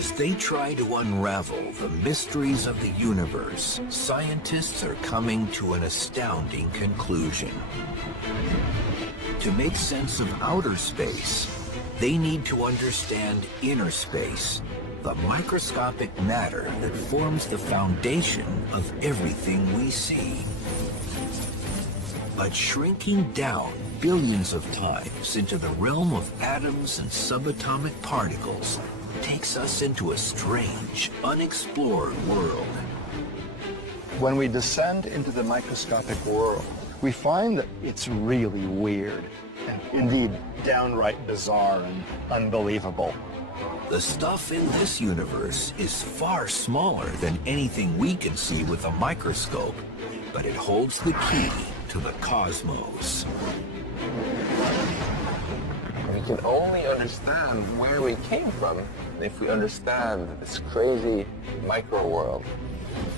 As they try to unravel the mysteries of the universe, scientists are coming to an astounding conclusion. To make sense of outer space, they need to understand inner space, the microscopic matter that forms the foundation of everything we see. But shrinking down billions of times into the realm of atoms and subatomic particles takes us into a strange, unexplored world. When we descend into the microscopic world, we find that it's really weird and indeed downright bizarre and unbelievable. The stuff in this universe is far smaller than anything we can see with a microscope, but it holds the key to the cosmos. We can only understand where we came from if we understand this crazy micro world.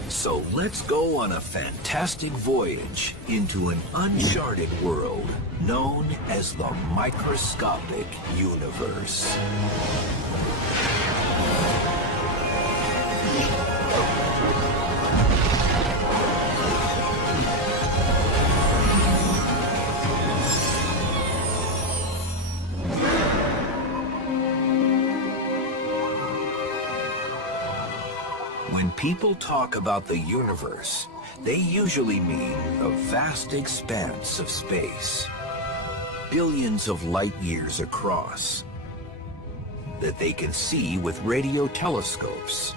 So let's go on a fantastic voyage into an uncharted world known as the microscopic universe. When people talk about the universe, they usually mean the vast expanse of space, billions of light years across, that they can see with radio telescopes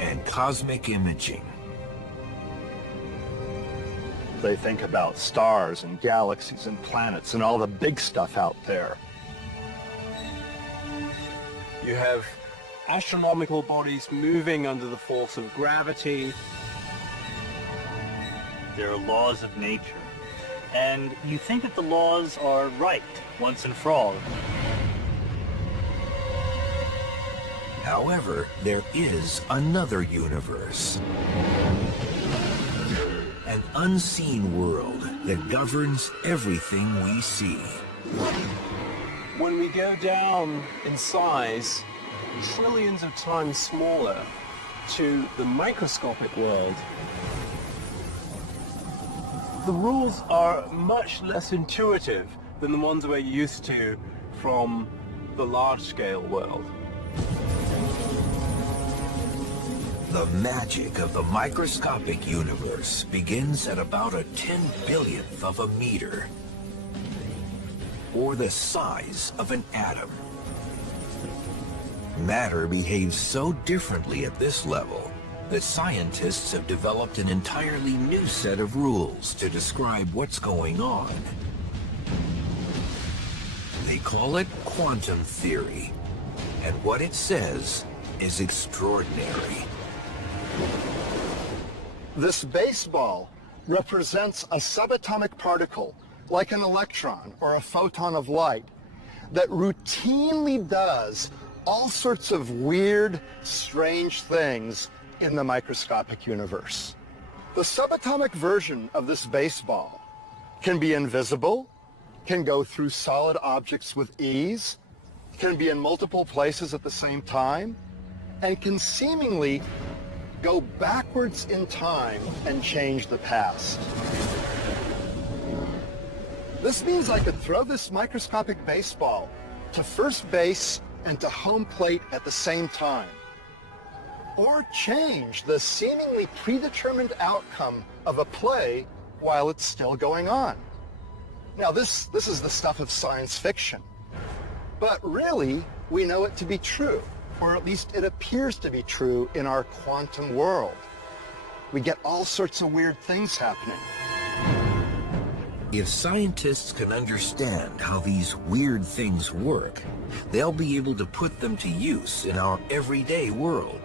and cosmic imaging. They think about stars and galaxies and planets and all the big stuff out there. You have astronomical bodies moving under the force of gravity. There are laws of nature, and you think that the laws are right once and for all. However, there is another universe, an unseen world that governs everything we see. When we go down in size, trillions of times smaller to the microscopic world, the rules are much less intuitive than the ones we're used to from the large-scale world. The magic of the microscopic universe begins at about a 10/1000th of a meter, or the size of an atom. Matter behaves so differently at this level that scientists have developed an entirely new set of rules to describe what's going on. They call it quantum theory, and what it says is extraordinary. This baseball represents a subatomic particle, like an electron or a photon of light, that routinely does all sorts of weird, strange things in the microscopic universe. The subatomic version of this baseball can be invisible, can go through solid objects with ease, can be in multiple places at the same time, and can seemingly go backwards in time and change the past. This means I could throw this microscopic baseball to first base and to home plate at the same time, or change the seemingly predetermined outcome of a play while it's still going on. Now, this is the stuff of science fiction, but really, we know it to be true, or at least it appears to be true in our quantum world. We get all sorts of weird things happening. If scientists can understand how these weird things work, they'll be able to put them to use in our everyday world,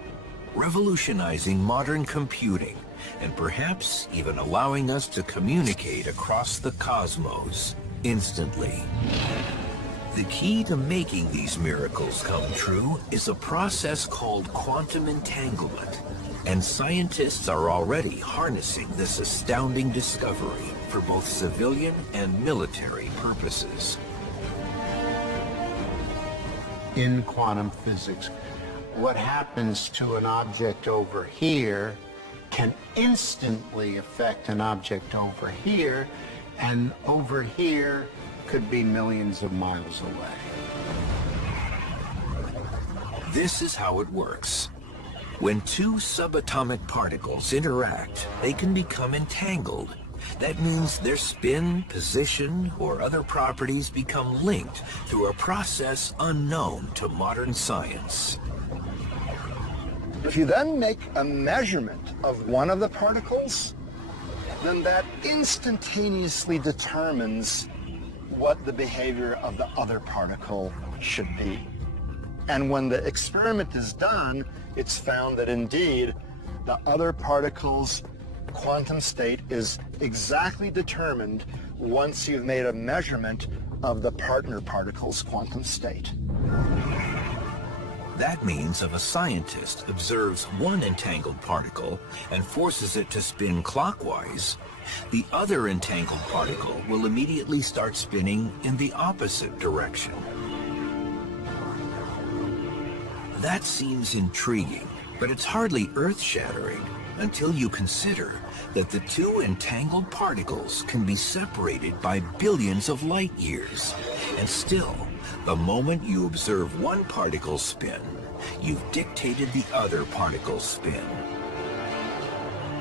revolutionizing modern computing, and perhaps even allowing us to communicate across the cosmos instantly. The key to making these miracles come true is a process called quantum entanglement, and scientists are already harnessing this astounding discovery for both civilian and military purposes. in quantum physics. What happens to an object over here can instantly affect an object over here, and over here could be millions of miles away. This is how it works. When two subatomic particles interact, they can become entangled. That means their spin, position, or other properties become linked through a process unknown to modern science. If you then make a measurement of one of the particles, then that instantaneously determines what the behavior of the other particle should be. And when the experiment is done, it's found that indeed the other particle's quantum state is exactly determined once you've made a measurement of the partner particle's quantum state. That means if a scientist observes one entangled particle and forces it to spin clockwise, the other entangled particle will immediately start spinning in the opposite direction. That seems intriguing, but it's hardly earth-shattering until you consider that the two entangled particles can be separated by billions of light years. And still, the moment you observe one particle spin, you've dictated the other particle's spin.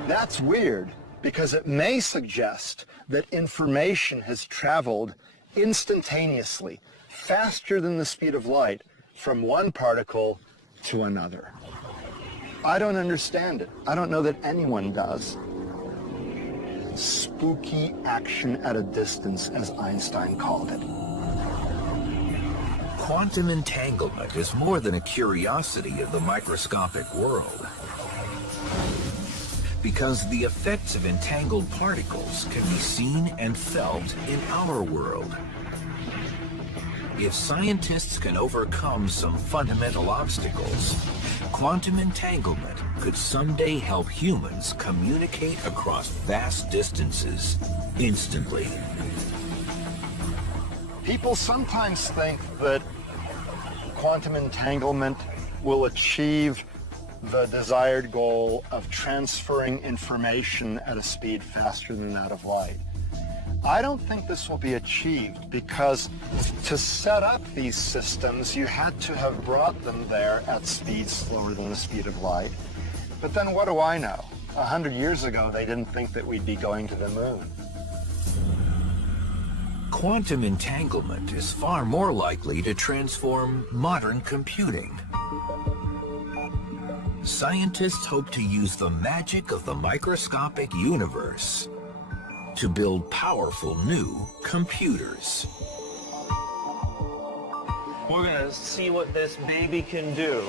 That's weird, because it may suggest that information has traveled instantaneously, faster than the speed of light, from one particle to another. I don't understand it. I don't know that anyone does. Spooky action at a distance, as Einstein called it. Quantum entanglement is more than a curiosity of the microscopic world, because the effects of entangled particles can be seen and felt in our world. If scientists can overcome some fundamental obstacles, quantum entanglement could someday help humans communicate across vast distances instantly. People sometimes think that quantum entanglement will achieve the desired goal of transferring information at a speed faster than that of light. I don't think this will be achieved, because to set up these systems, you had to have brought them there at speeds slower than the speed of light. But then what do I know? 100 years ago, they didn't think that we'd be going to the moon. Quantum entanglement is far more likely to transform modern computing. Scientists hope to use the magic of the microscopic universe to build powerful new computers. We're gonna see what this baby can do.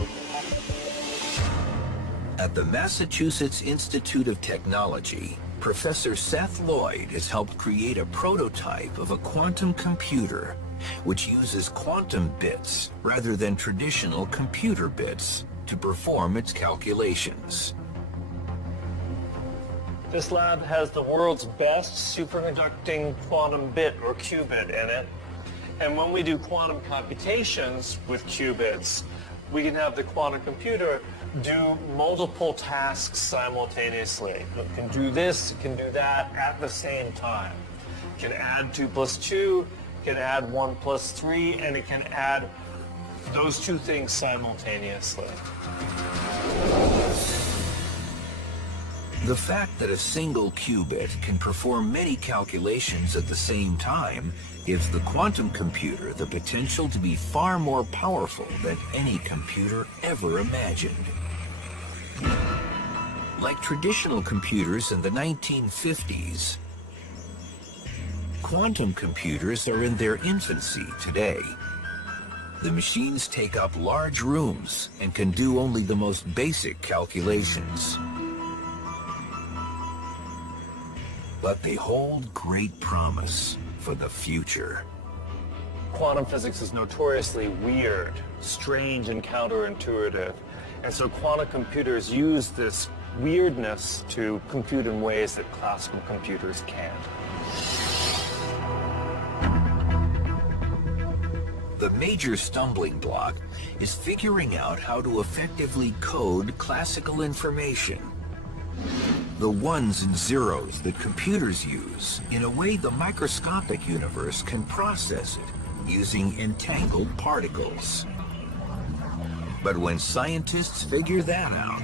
At the Massachusetts Institute of Technology, Professor Seth Lloyd has helped create a prototype of a quantum computer which uses quantum bits rather than traditional computer bits to perform its calculations. This lab has the world's best superconducting quantum bit, or qubit, in it. And when we do quantum computations with qubits, we can have the quantum computer do multiple tasks simultaneously. It can do this, it can do that at the same time. It can add 2 plus 2, it can add 1 plus 3, and it can add those two things simultaneously. The fact that a single qubit can perform many calculations at the same time gives the quantum computer the potential to be far more powerful than any computer ever imagined. Like traditional computers in the 1950s, quantum computers are in their infancy today. The machines take up large rooms and can do only the most basic calculations. But they hold great promise for the future. Quantum physics is notoriously weird, strange, and counterintuitive. And so quantum computers use this weirdness to compute in ways that classical computers can't. The major stumbling block is figuring out how to effectively code classical information. The ones and zeros that computers use in a way the microscopic universe can process it using entangled particles. But when scientists figure that out,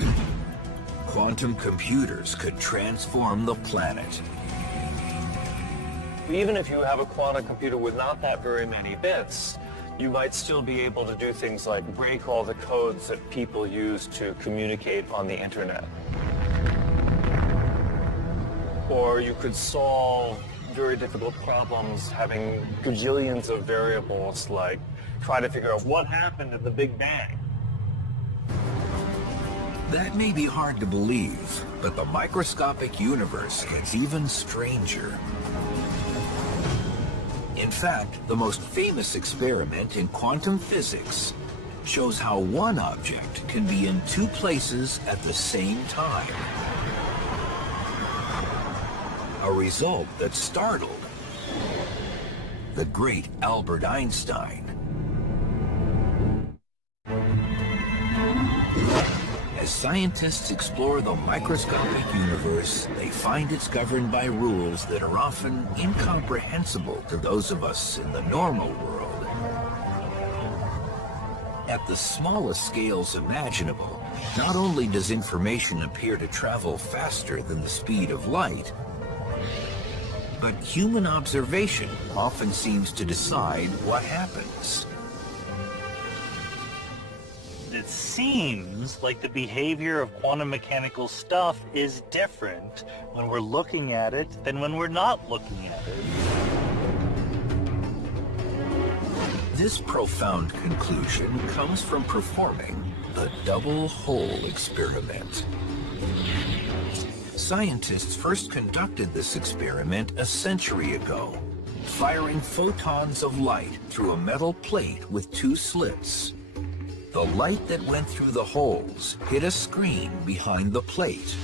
quantum computers could transform the planet. Even if you have a quantum computer with not that very many bits, you might still be able to do things like break all the codes that people use to communicate on the internet. Or you could solve very difficult problems having gajillions of variables, like try to figure out what happened at the Big Bang. That may be hard to believe, but the microscopic universe gets even stranger. In fact, the most famous experiment in quantum physics shows how one object can be in two places at the same time. A result that startled the great Albert Einstein. As scientists explore the microscopic universe, they find it's governed by rules that are often incomprehensible to those of us in the normal world. At the smallest scales imaginable, not only does information appear to travel faster than the speed of light, but human observation often seems to decide what happens. It seems like the behavior of quantum mechanical stuff is different when we're looking at it than when we're not looking at it. This profound conclusion comes from performing the double hole experiment. Scientists first conducted this experiment a century ago, firing photons of light through a metal plate with two slits. The light that went through the holes hit a screen behind the plate.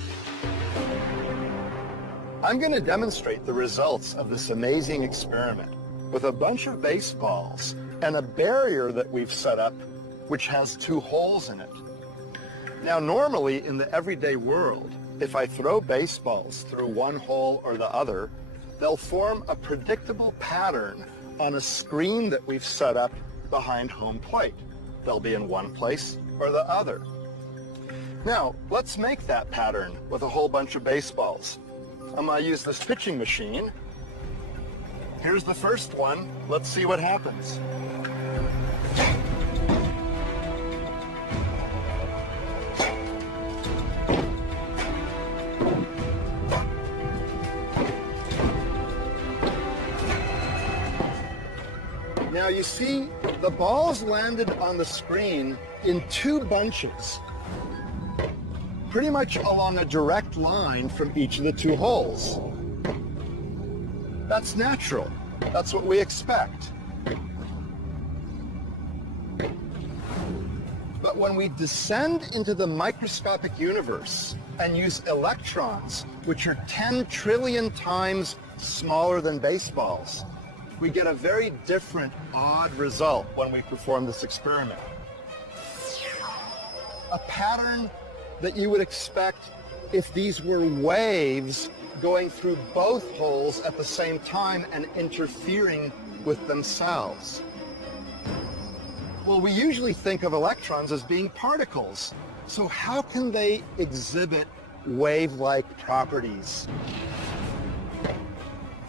I'm going to demonstrate the results of this amazing experiment with a bunch of baseballs and a barrier that we've set up which has two holes in it. Now, normally in the everyday world, if I throw baseballs through one hole or the other, they'll form a predictable pattern on a screen that we've set up behind home plate. They'll be in one place or the other. Now, let's make that pattern with a whole bunch of baseballs. I'm going to use this pitching machine. Here's the first one. Let's see what happens. Now you see, the balls landed on the screen in two bunches, pretty much along a direct line from each of the two holes. That's natural. That's what we expect. But when we descend into the microscopic universe and use electrons, which are 10 trillion times smaller than baseballs, we get a very different, odd result when we perform this experiment. A pattern that you would expect if these were waves going through both holes at the same time and interfering with themselves. Well, we usually think of electrons as being particles. So how can they exhibit wave-like properties?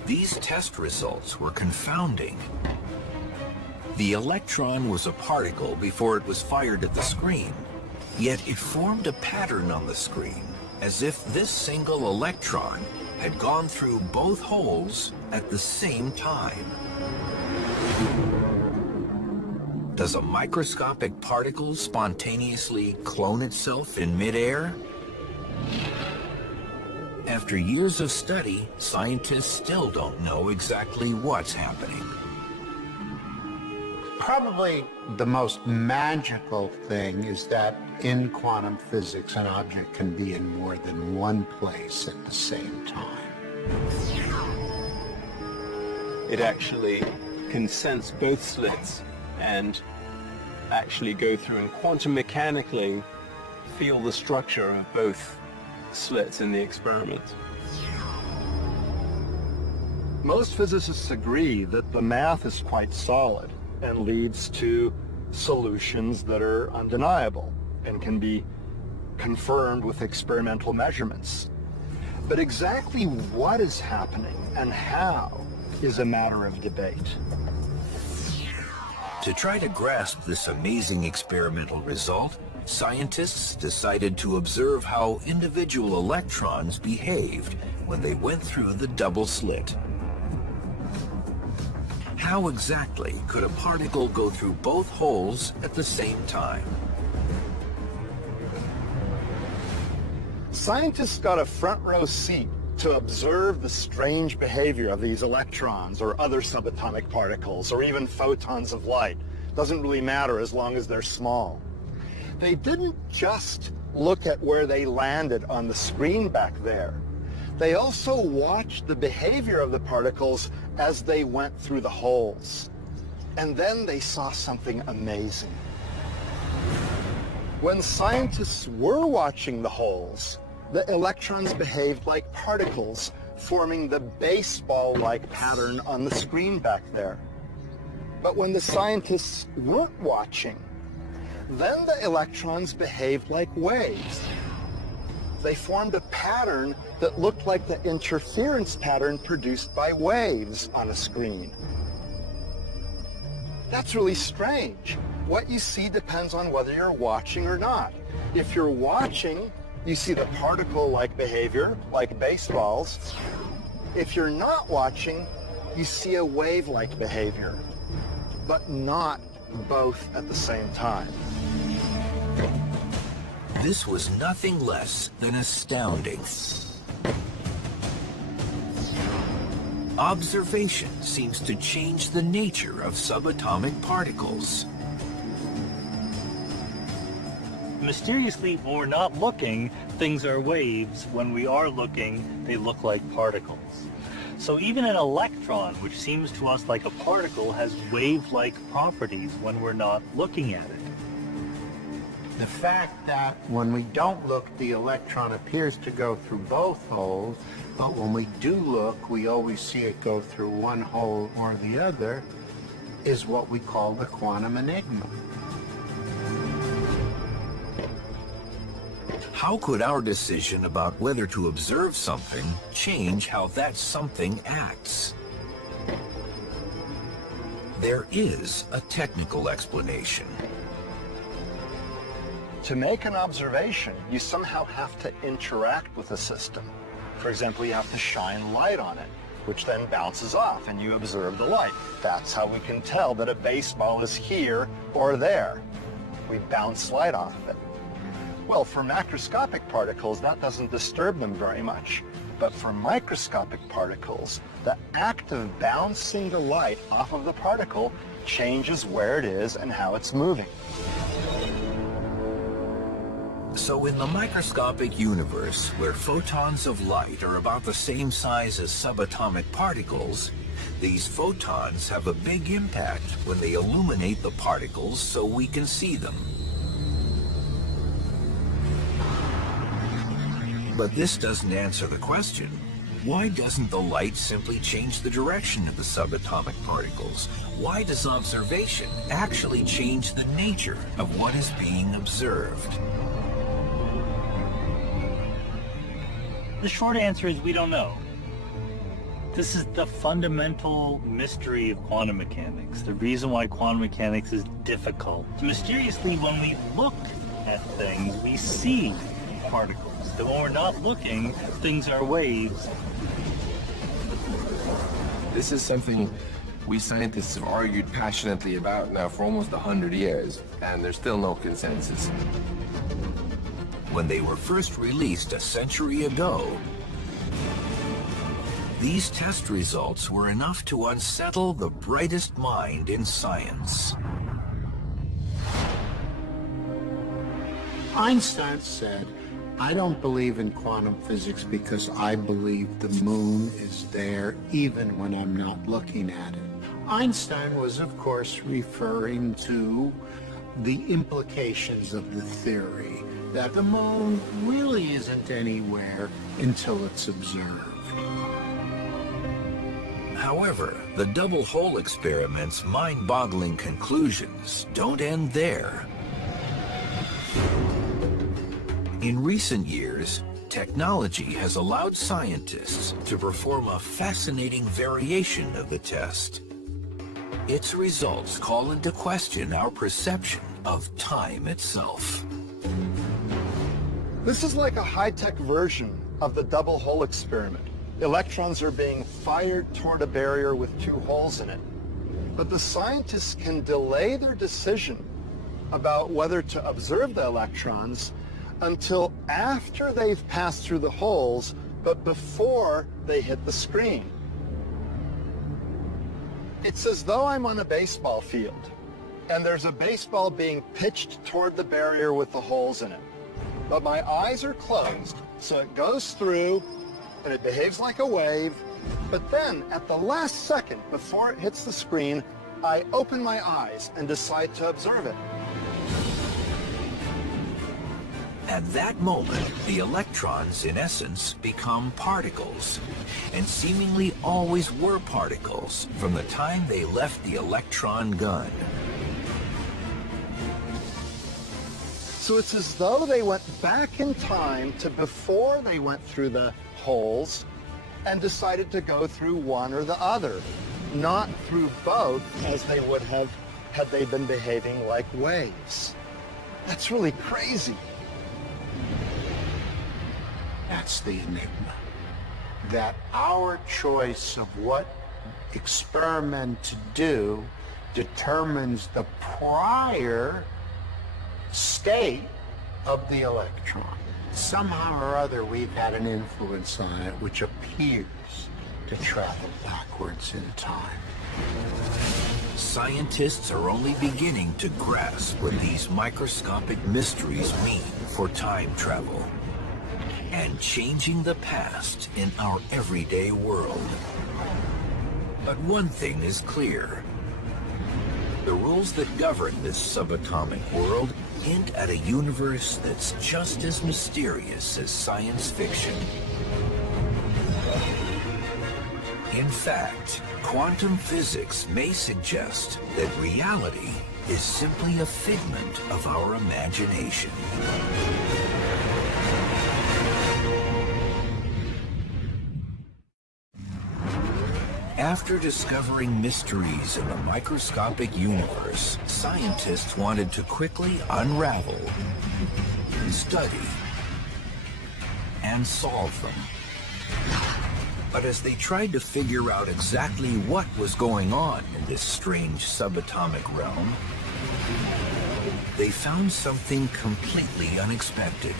These test results were confounding. The electron was a particle before it was fired at the screen, yet it formed a pattern on the screen, as if this single electron had gone through both holes at the same time. Does a microscopic particle spontaneously clone itself in midair? After years of study, scientists still don't know exactly what's happening. Probably the most magical thing is that in quantum physics, an object can be in more than one place at the same time. It actually can sense both slits and actually go through and quantum mechanically feel the structure of both slits in the experiment. Most physicists agree that the math is quite solid and leads to solutions that are undeniable and can be confirmed with experimental measurements. But exactly what is happening and how is a matter of debate. To try to grasp this amazing experimental result, scientists decided to observe how individual electrons behaved when they went through the double slit. How exactly could a particle go through both holes at the same time? Scientists got a front row seat to observe the strange behavior of these electrons or other subatomic particles or even photons of light. Doesn't really matter as long as they're small. They didn't just look at where they landed on the screen back there. They also watched the behavior of the particles as they went through the holes. And then they saw something amazing. When scientists were watching the holes, the electrons behaved like particles, forming the baseball-like pattern on the screen back there. But when the scientists weren't watching, then the electrons behaved like waves. They formed a pattern that looked like the interference pattern produced by waves on a screen. That's really strange. What you see depends on whether you're watching or not. If you're watching, you see the particle-like behavior, like baseballs. If you're not watching, you see a wave-like behavior, but not both at the same time. This was nothing less than astounding. Observation seems to change the nature of subatomic particles. Mysteriously, when we're not looking, things are waves. When we are looking, they look like particles. So even an electron, which seems to us like a particle, has wave-like properties when we're not looking at it. The fact that when we don't look, the electron appears to go through both holes, but when we do look, we always see it go through one hole or the other, is what we call the quantum enigma. How could our decision about whether to observe something change how that something acts? There is a technical explanation. To make an observation, you somehow have to interact with the system. For example, you have to shine light on it, which then bounces off and you observe the light. That's how we can tell that a baseball is here or there. We bounce light off of it. Well, for macroscopic particles, that doesn't disturb them very much. But for microscopic particles, the act of bouncing the light off of the particle changes where it is and how it's moving. So in the microscopic universe, where photons of light are about the same size as subatomic particles, these photons have a big impact when they illuminate the particles so we can see them. But this doesn't answer the question. Why doesn't the light simply change the direction of the subatomic particles? Why does observation actually change the nature of what is being observed? The short answer is we don't know. This is the fundamental mystery of quantum mechanics, the reason why quantum mechanics is difficult. Mysteriously, when we look at things, we see particles. Then when we're not looking, things are waves. This is something we scientists have argued passionately about now for almost 100 years, and there's still no consensus. When they were first released a century ago, these test results were enough to unsettle the brightest mind in science. Einstein said, "I don't believe in quantum physics because I believe the moon is there even when I'm not looking at it. Einstein was, of course, referring to the implications of the theory that the moon really isn't anywhere until it's observed. However, the double hole experiment's mind-boggling conclusions don't end there. In recent years, technology has allowed scientists to perform a fascinating variation of the test. Its results call into question our perception of time itself. This is like a high-tech version of the double hole experiment. Electrons are being fired toward a barrier with two holes in it. But the scientists can delay their decision about whether to observe the electrons until after they've passed through the holes, but before they hit the screen. It's as though I'm on a baseball field, and there's a baseball being pitched toward the barrier with the holes in it. But my eyes are closed, so it goes through, and it behaves like a wave, but then at the last second before it hits the screen, I open my eyes and decide to observe it. At that moment, the electrons, in essence, become particles, and seemingly always were particles from the time they left the electron gun. So it's as though they went back in time to before they went through the holes and decided to go through one or the other, not through both as they would have had they been behaving like waves. That's really crazy. That's the enigma. That our choice of what experiment to do determines the prior state of the electron. Somehow or other, we've had an influence on it which appears to travel backwards in time. Scientists are only beginning to grasp what these microscopic mysteries mean for time travel and changing the past in our everyday world. But one thing is clear. The rules that govern this subatomic world hint at a universe that's just as mysterious as science fiction. In fact, quantum physics may suggest that reality is simply a figment of our imagination. After discovering mysteries in the microscopic universe, scientists wanted to quickly unravel, study, and solve them. But as they tried to figure out exactly what was going on in this strange subatomic realm, they found something completely unexpected.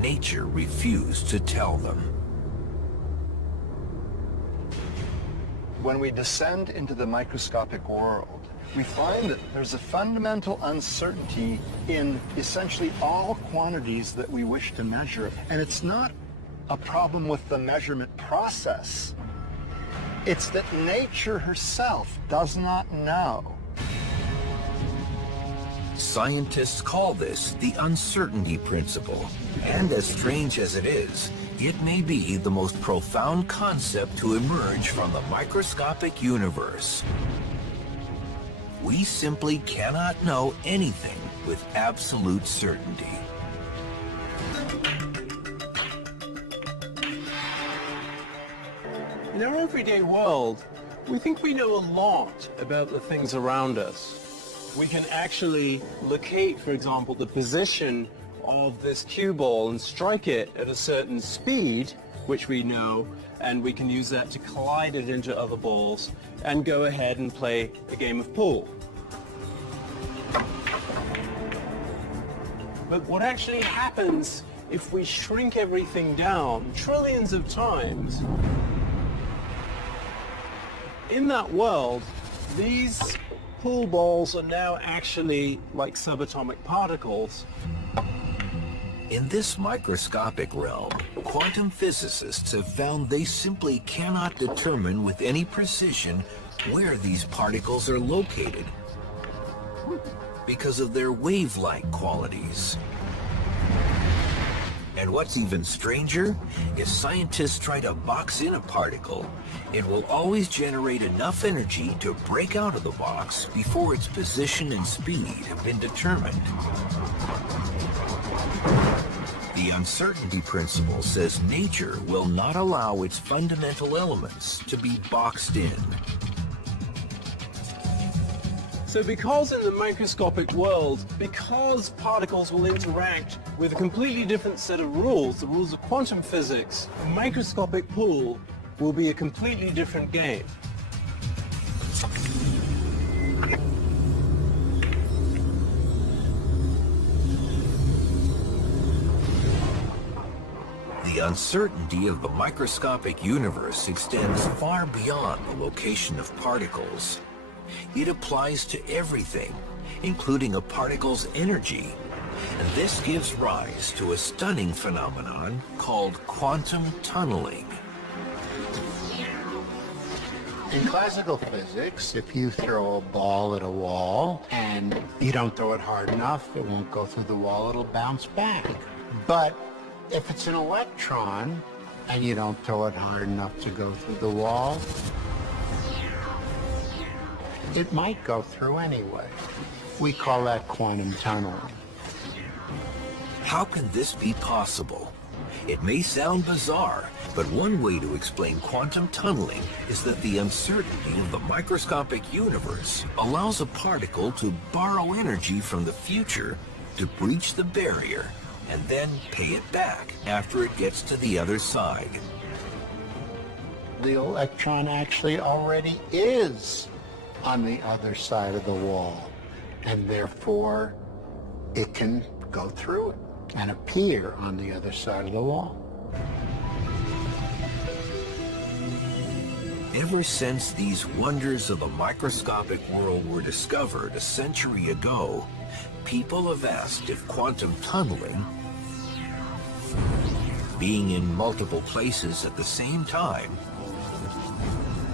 Nature refused to tell them. When we descend into the microscopic world, we find that there's a fundamental uncertainty in essentially all quantities that we wish to measure. And it's not a problem with the measurement process. It's that nature herself does not know. Scientists call this the uncertainty principle. And as strange as it is, it may be the most profound concept to emerge from the microscopic universe. We simply cannot know anything with absolute certainty. In our everyday world, we think we know a lot about the things around us. We can actually locate, for example, the position of this cue ball and strike it at a certain speed, which we know, and we can use that to collide it into other balls and go ahead and play a game of pool. But what actually happens if we shrink everything down trillions of times? In that world, these pool balls are now actually like subatomic particles. In this microscopic realm, quantum physicists have found they simply cannot determine with any precision where these particles are located because of their wave-like qualities. And what's even stranger, if scientists try to box in a particle, it will always generate enough energy to break out of the box before its position and speed have been determined. The uncertainty principle says nature will not allow its fundamental elements to be boxed in. So because in the microscopic world, because particles will interact with a completely different set of rules, the rules of quantum physics, the microscopic pool will be a completely different game. The uncertainty of the microscopic universe extends far beyond the location of particles. It applies to everything, including a particle's energy. And this gives rise to a stunning phenomenon called quantum tunneling. In classical physics, if you throw a ball at a wall and you don't throw it hard enough, it won't go through the wall, it'll bounce back. But if it's an electron and you don't throw it hard enough to go through the wall, it might go through anyway. We call that quantum tunneling. How can this be possible? It may sound bizarre, but one way to explain quantum tunneling is that the uncertainty of the microscopic universe allows a particle to borrow energy from the future to breach the barrier and then pay it back after it gets to the other side. The electron actually already is on the other side of the wall, and therefore it can go through it and appear on the other side of the wall. Ever since these wonders of the microscopic world were discovered a century ago, people have asked if quantum tunneling, being in multiple places at the same time,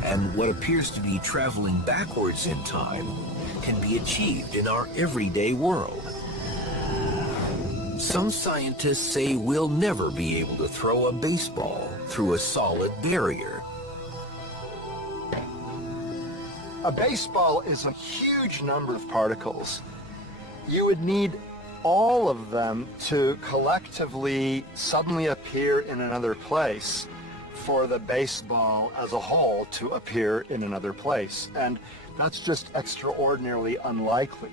and what appears to be traveling backwards in time, can be achieved in our everyday world. Some scientists say we'll never be able to throw a baseball through a solid barrier. A baseball is a huge number of particles. You would need all of them to collectively suddenly appear in another place for the baseball as a whole to appear in another place. And that's just extraordinarily unlikely.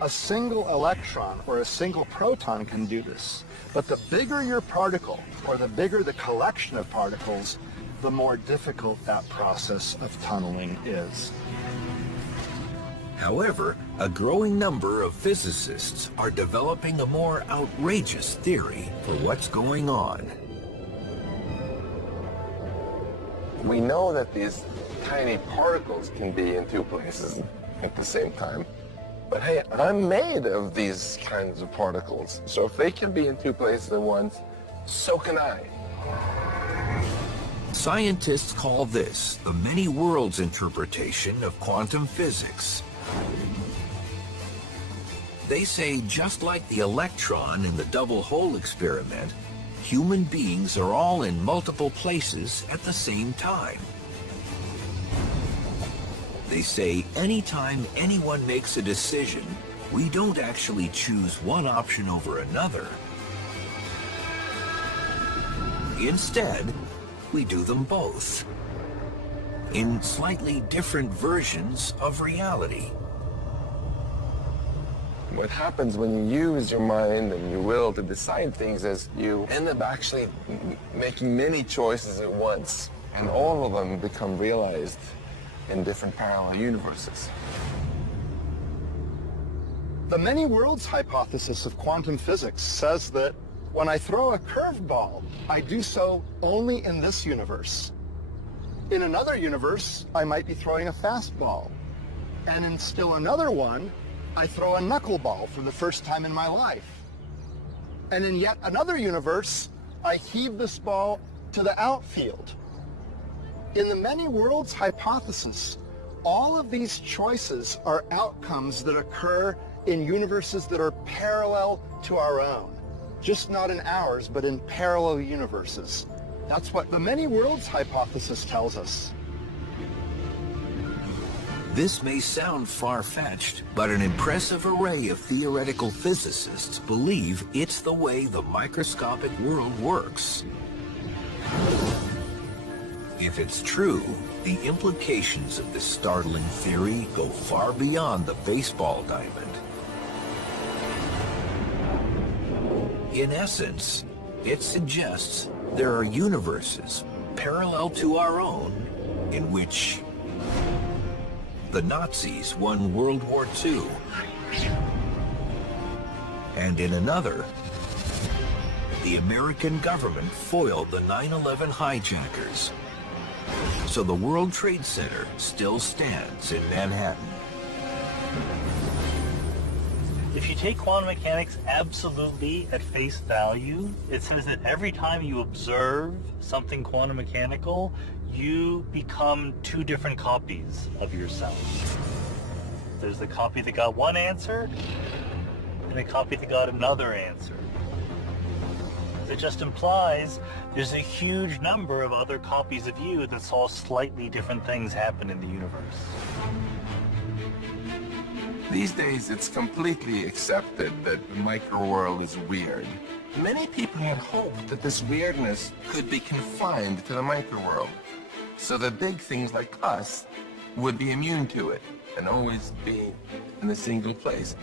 A single electron or a single proton can do this. But the bigger your particle, or the bigger the collection of particles, the more difficult that process of tunneling is. However, a growing number of physicists are developing a more outrageous theory for what's going on. We know that these tiny particles can be in two places at the same time. But hey, I'm made of these kinds of particles. So if they can be in two places at once, so can I. Scientists call this the many worlds interpretation of quantum physics. They say just like the electron in the double hole experiment, human beings are all in multiple places at the same time. They say anytime anyone makes a decision, we don't actually choose one option over another. Instead, we do them both in slightly different versions of reality. What happens when you use your mind and your will to decide things is you end up actually making many choices at once, and all of them become realized in different parallel universes. The many worlds hypothesis of quantum physics says that when I throw a curveball, I do so only in this universe. In another universe, I might be throwing a fastball. And in still another one, I throw a knuckleball for the first time in my life. And in yet another universe, I heave this ball to the outfield. In the many worlds hypothesis, all of these choices are outcomes that occur in universes that are parallel to our own. Just not in ours, but in parallel universes. That's what the many worlds hypothesis tells us. This may sound far-fetched, but an impressive array of theoretical physicists believe it's the way the microscopic world works. If it's true, the implications of this startling theory go far beyond the baseball diamond. In essence, it suggests there are universes parallel to our own in which the Nazis won World War II, and in another, the American government foiled the 9/11 hijackers. So the World Trade Center still stands in Manhattan. If you take quantum mechanics absolutely at face value, it says that every time you observe something quantum mechanical, you become two different copies of yourself. There's the copy that got one answer, and a copy that got another answer. It just implies there's a huge number of other copies of you that saw slightly different things happen in the universe. These days, it's completely accepted that the microworld is weird. Many people had hoped that this weirdness could be confined to the microworld, so that big things like us would be immune to it and always be in a single place.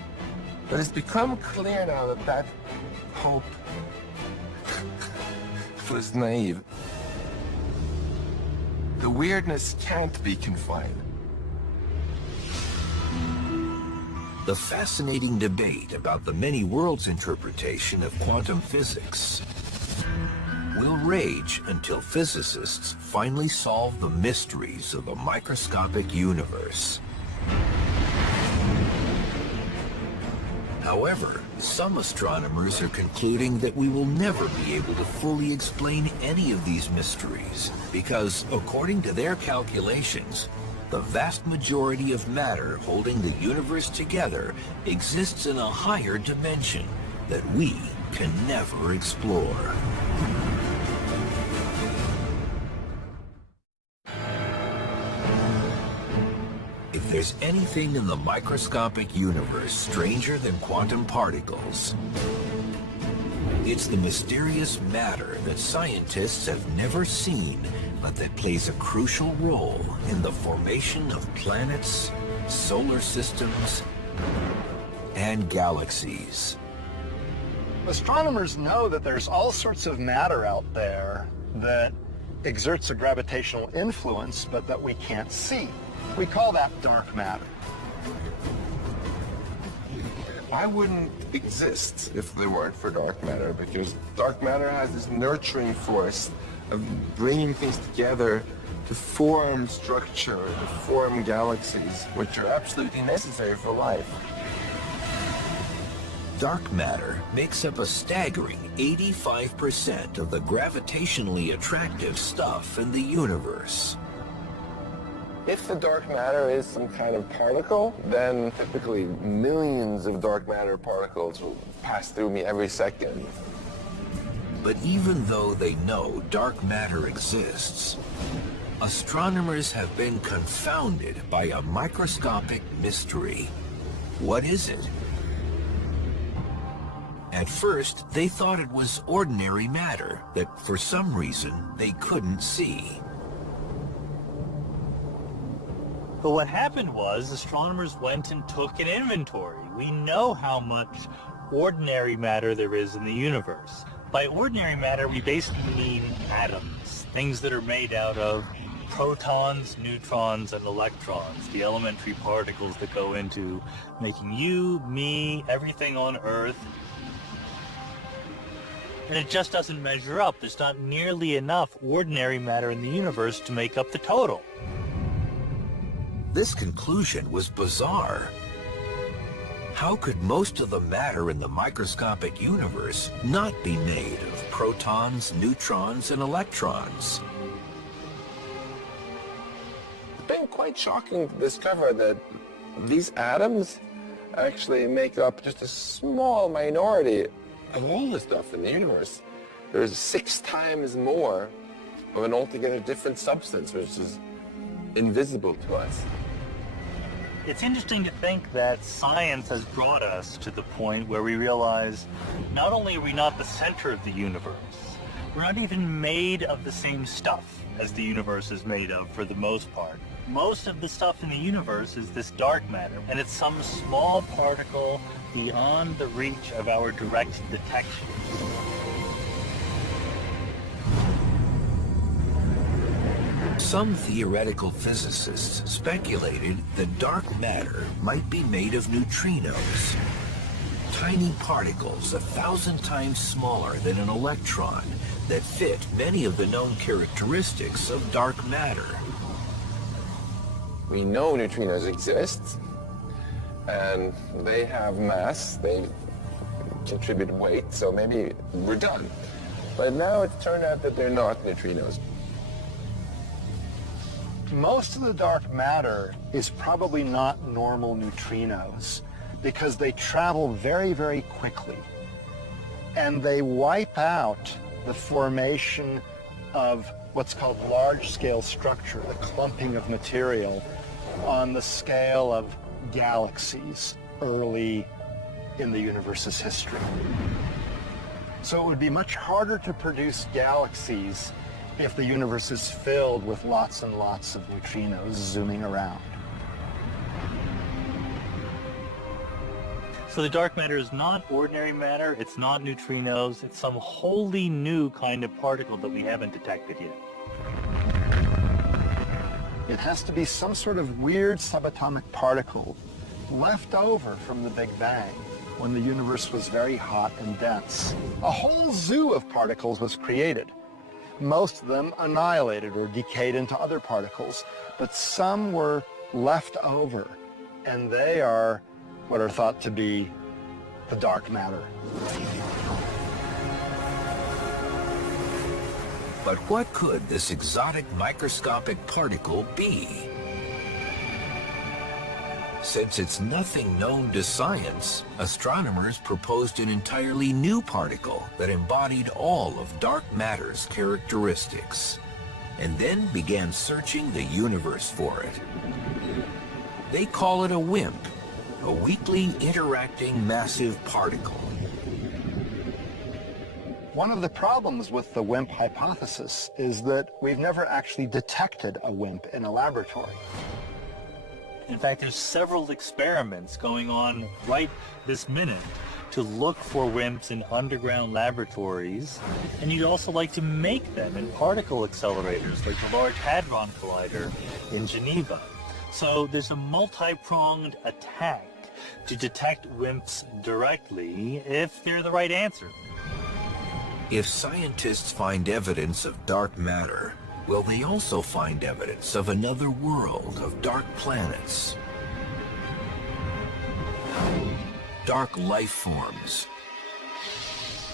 But it's become clear now that that hope was naive. The weirdness can't be confined. The fascinating debate about the many worlds interpretation of quantum physics will rage until physicists finally solve the mysteries of a microscopic universe. However, some astronomers are concluding that we will never be able to fully explain any of these mysteries because, according to their calculations, the vast majority of matter holding the universe together exists in a higher dimension that we can never explore. If there's anything in the microscopic universe stranger than quantum particles, it's the mysterious matter that scientists have never seen, but that plays a crucial role in the formation of planets, solar systems, and galaxies. Astronomers know that there's all sorts of matter out there that exerts a gravitational influence, but that we can't see. We call that dark matter. I wouldn't exist if there weren't for dark matter, because dark matter has this nurturing force of bringing things together to form structure, to form galaxies, which are absolutely necessary for life. Dark matter makes up a staggering 85% of the gravitationally attractive stuff in the universe. If the dark matter is some kind of particle, then typically millions of dark matter particles will pass through me every second. But even though they know dark matter exists, astronomers have been confounded by a microscopic mystery. What is it? At first, they thought it was ordinary matter that for some reason they couldn't see. But what happened was astronomers went and took an inventory. We know how much ordinary matter there is in the universe. By ordinary matter, we basically mean atoms, things that are made out of protons, neutrons, and electrons, the elementary particles that go into making you, me, everything on Earth. And it just doesn't measure up. There's not nearly enough ordinary matter in the universe to make up the total. This conclusion was bizarre. How could most of the matter in the microscopic universe not be made of protons, neutrons, and electrons? It's been quite shocking to discover that these atoms actually make up just a small minority of all the stuff in the universe. There's 6 times more of an altogether different substance, which is invisible to us. It's interesting to think that science has brought us to the point where we realize not only are we not the center of the universe, we're not even made of the same stuff as the universe is made of for the most part. Most of the stuff in the universe is this dark matter, and it's some small particle beyond the reach of our direct detection. Some theoretical physicists speculated that dark matter might be made of neutrinos, tiny particles 1,000 times smaller than an electron that fit many of the known characteristics of dark matter. We know neutrinos exist, and they have mass, they contribute weight, so maybe we're done. But now it's turned out that they're not neutrinos. Most of the dark matter is probably not normal neutrinos because they travel very, very quickly, and they wipe out the formation of what's called large-scale structure, the clumping of material on the scale of galaxies early in the universe's history. So it would be much harder to produce galaxies if the universe is filled with lots and lots of neutrinos zooming around. So the dark matter is not ordinary matter, it's not neutrinos, it's some wholly new kind of particle that we haven't detected yet. It has to be some sort of weird subatomic particle left over from the Big Bang when the universe was very hot and dense. A whole zoo of particles was created. Most of them annihilated or decayed into other particles, but some were left over, and they are what are thought to be the dark matter. But what could this exotic microscopic particle be? Since it's nothing known to science, astronomers proposed an entirely new particle that embodied all of dark matter's characteristics, and then began searching the universe for it. They call it a WIMP, a weakly interacting massive particle. One of the problems with the WIMP hypothesis is that we've never actually detected a WIMP in a laboratory. In fact, there's several experiments going on right this minute to look for WIMPs in underground laboratories, and you'd also like to make them in particle accelerators like the Large Hadron Collider in Geneva. So there's a multi-pronged attack to detect WIMPs directly if they're the right answer. If scientists find evidence of dark matter, will they also find evidence of another world of dark planets, dark life forms,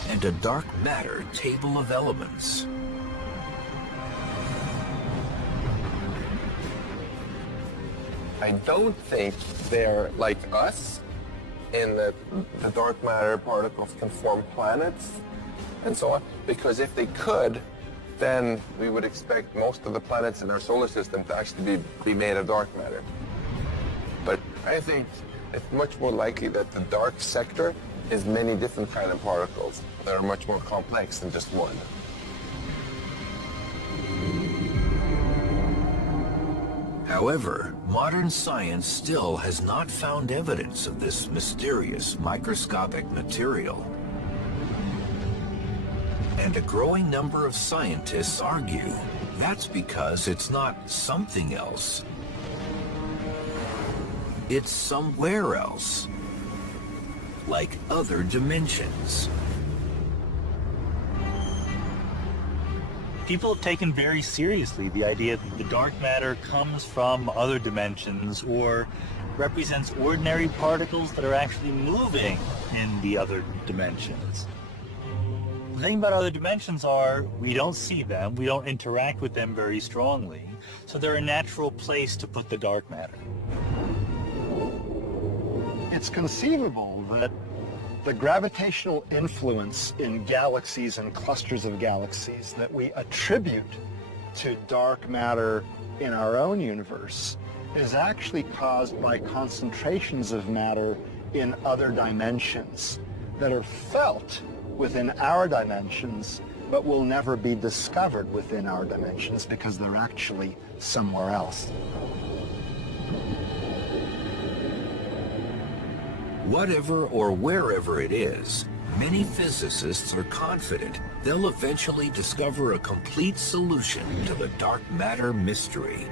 and a dark matter table of elements? I don't think they're like us in that the dark matter particles can form planets and so on, because if they could, then we would expect most of the planets in our solar system to actually be made of dark matter. But I think it's much more likely that the dark sector is many different kind of particles that are much more complex than just one. However, modern science still has not found evidence of this mysterious microscopic material. And a growing number of scientists argue that's because it's not something else. It's somewhere else, like other dimensions. People have taken very seriously the idea that the dark matter comes from other dimensions or represents ordinary particles that are actually moving in the other dimensions. The thing about other dimensions are we don't see them, we don't interact with them very strongly, so they're a natural place to put the dark matter. It's conceivable that the gravitational influence in galaxies and clusters of galaxies that we attribute to dark matter in our own universe is actually caused by concentrations of matter in other dimensions that are felt within our dimensions, but will never be discovered within our dimensions because they're actually somewhere else. Whatever or wherever it is, many physicists are confident they'll eventually discover a complete solution to the dark matter mystery.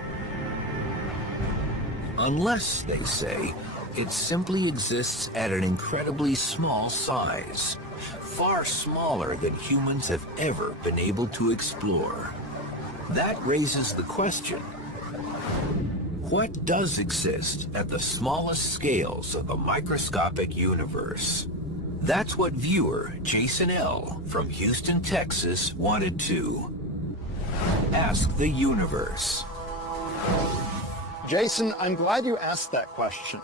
Unless, they say, it simply exists at an incredibly small size, far smaller than humans have ever been able to explore. That raises the question, what does exist at the smallest scales of the microscopic universe? That's what viewer Jason L. from Houston, Texas wanted to ask the universe. Jason, I'm glad you asked that question.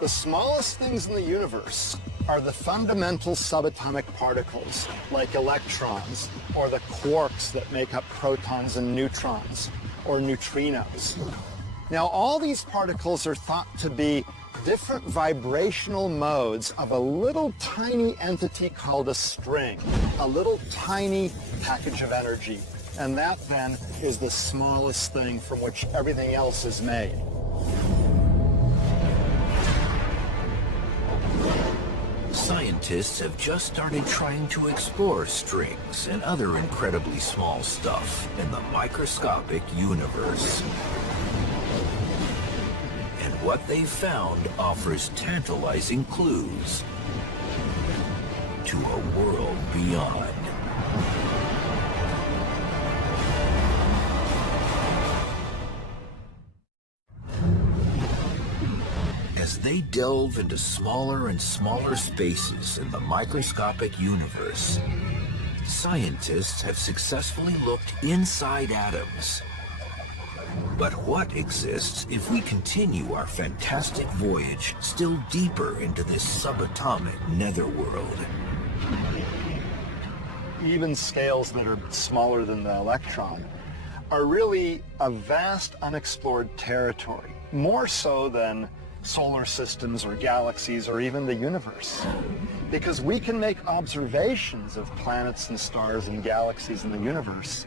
The smallest things in the universe are the fundamental subatomic particles, like electrons, or the quarks that make up protons and neutrons, or neutrinos. Now, all these particles are thought to be different vibrational modes of a little tiny entity called a string, a little tiny package of energy. And that then is the smallest thing from which everything else is made. Scientists have just started trying to explore strings and other incredibly small stuff in the microscopic universe. And what they've found offers tantalizing clues to a world beyond. As they delve into smaller and smaller spaces in the microscopic universe, scientists have successfully looked inside atoms. But what exists if we continue our fantastic voyage still deeper into this subatomic netherworld? Even scales that are smaller than the electron are really a vast unexplored territory, more so than solar systems or galaxies or even the universe. Because we can make observations of planets and stars and galaxies in the universe,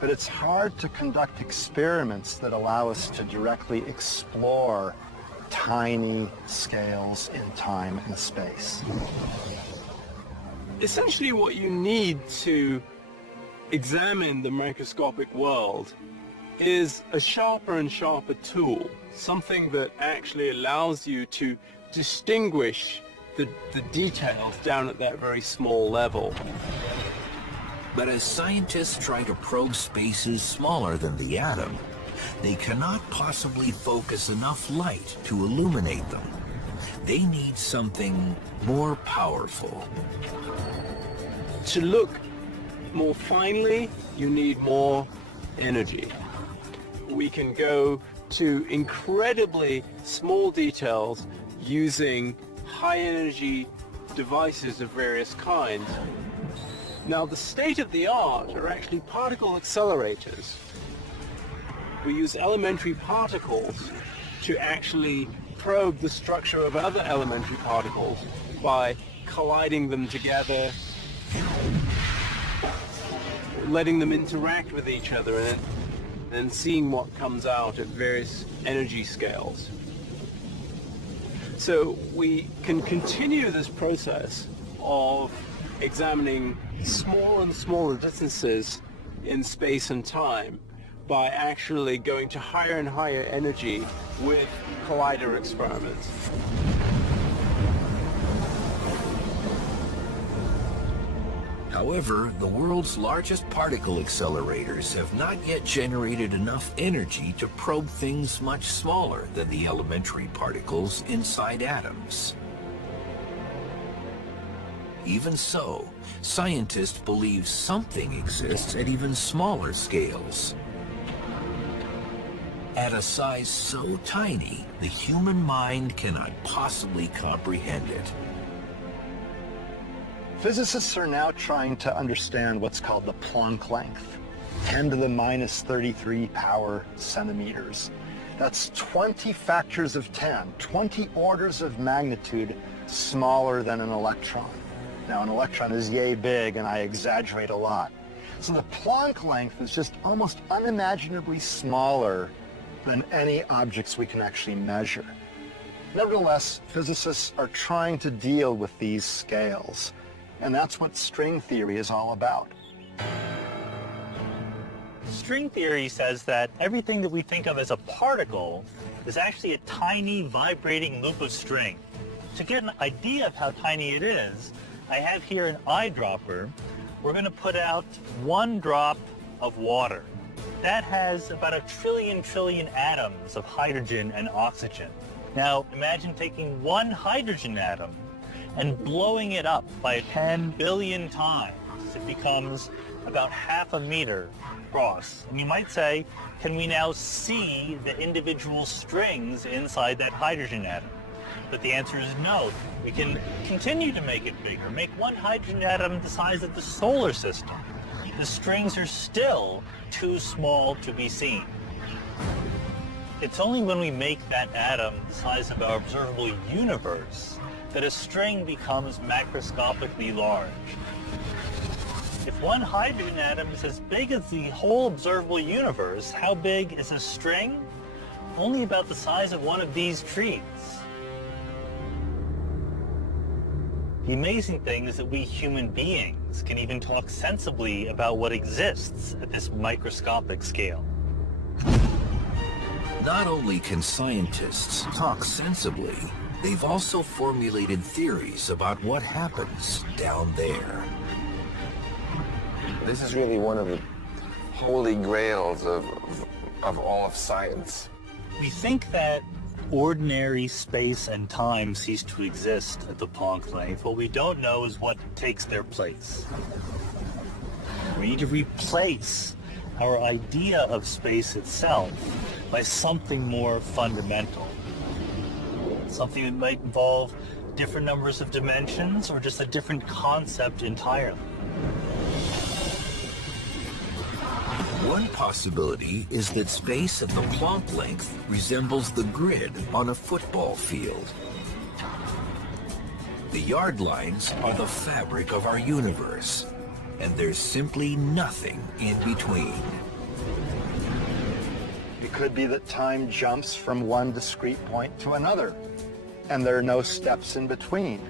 but it's hard to conduct experiments that allow us to directly explore tiny scales in time and space. Essentially what you need to examine the microscopic world is a sharper and sharper tool, something that actually allows you to distinguish the details down at that very small level. But as scientists try to probe spaces smaller than the atom, they cannot possibly focus enough light to illuminate them. They need something more powerful. To look more finely, you need more energy. We can go to incredibly small details using high energy devices of various kinds. Now, the state of the art are actually particle accelerators. We use elementary particles to actually probe the structure of other elementary particles by colliding them together, letting them interact with each other, and seeing what comes out at various energy scales. So we can continue this process of examining smaller and smaller distances in space and time by actually going to higher and higher energy with collider experiments. However, the world's largest particle accelerators have not yet generated enough energy to probe things much smaller than the elementary particles inside atoms. Even so, scientists believe something exists at even smaller scales. At a size so tiny, the human mind cannot possibly comprehend it. Physicists are now trying to understand what's called the Planck length, 10 to the minus 33 power centimeters. That's 20 factors of 10, 20 orders of magnitude smaller than an electron. Now, an electron is yay big, and I exaggerate a lot. So the Planck length is just almost unimaginably smaller than any objects we can actually measure. Nevertheless, physicists are trying to deal with these scales. And that's what string theory is all about. String theory says that everything that we think of as a particle is actually a tiny vibrating loop of string. To get an idea of how tiny it is, I have here an eyedropper. We're going to put out 1 drop of water. That has about a trillion atoms of hydrogen and oxygen. Now imagine taking 1 hydrogen atom and blowing it up by 10 billion times. It becomes about half a meter across. And you might say, can we now see the individual strings inside that hydrogen atom? But the answer is no. We can continue to make it bigger, make 1 hydrogen atom the size of the solar system. The strings are still too small to be seen. It's only when we make that atom the size of our observable universe that a string becomes macroscopically large. If 1 hydrogen atom is as big as the whole observable universe, how big is a string? Only about the size of one of these trees. The amazing thing is that we human beings can even talk sensibly about what exists at this microscopic scale. Not only can scientists talk sensibly, they've also formulated theories about what happens down there. This is really one of the holy grails of all of science. We think that ordinary space and time cease to exist at the Planck length. What we don't know is what takes their place. We need to replace our idea of space itself by something more fundamental. Something that might involve different numbers of dimensions or just a different concept entirely. One possibility is that space at the Planck length resembles the grid on a football field. The yard lines are the fabric of our universe, and there's simply nothing in between. It could be that time jumps from one discrete point to another, and there are no steps in between.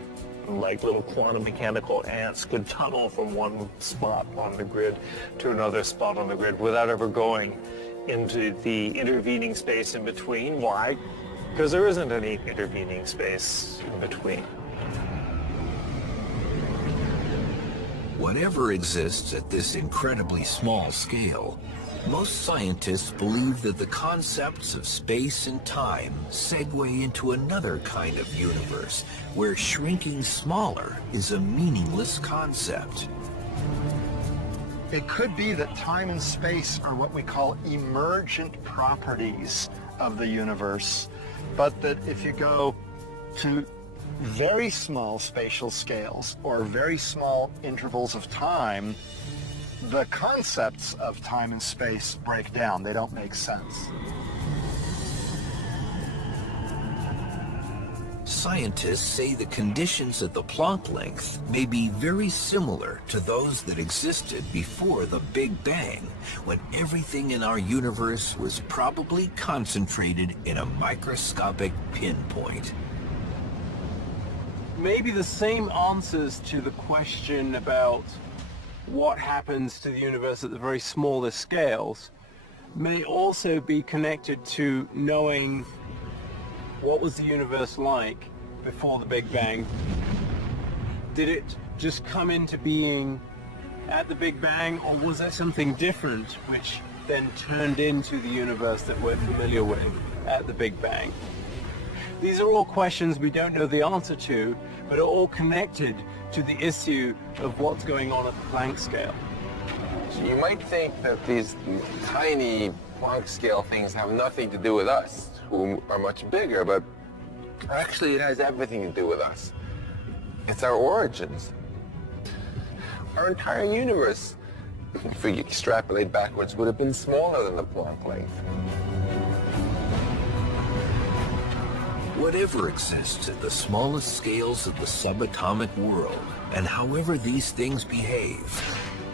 Like little quantum mechanical ants could tunnel from one spot on the grid to another spot on the grid without ever going into the intervening space in between. Why? Because there isn't any intervening space in between. Whatever exists at this incredibly small scale, most scientists believe that the concepts of space and time segue into another kind of universe where shrinking smaller is a meaningless concept. It could be that time and space are what we call emergent properties of the universe, but that if you go to very small spatial scales or very small intervals of time, the concepts of time and space break down. They don't make sense. Scientists say the conditions at the Planck length may be very similar to those that existed before the Big Bang, when everything in our universe was probably concentrated in a microscopic pinpoint. Maybe the same answers to the question about what happens to the universe at the very smallest scales may also be connected to knowing what was the universe like before the Big Bang. Did it just come into being at the Big Bang, or was there something different which then turned into the universe that we're familiar with at the Big Bang? These are all questions we don't know the answer to, but are all connected to the issue of what's going on at the Planck scale. So you might think that these tiny Planck scale things have nothing to do with us, who are much bigger, but actually it has everything to do with us. It's our origins. Our entire universe, if we extrapolate backwards, would have been smaller than the Planck length. Whatever exists at the smallest scales of the subatomic world, and however these things behave,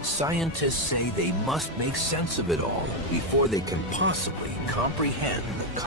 scientists say they must make sense of it all before they can possibly comprehend the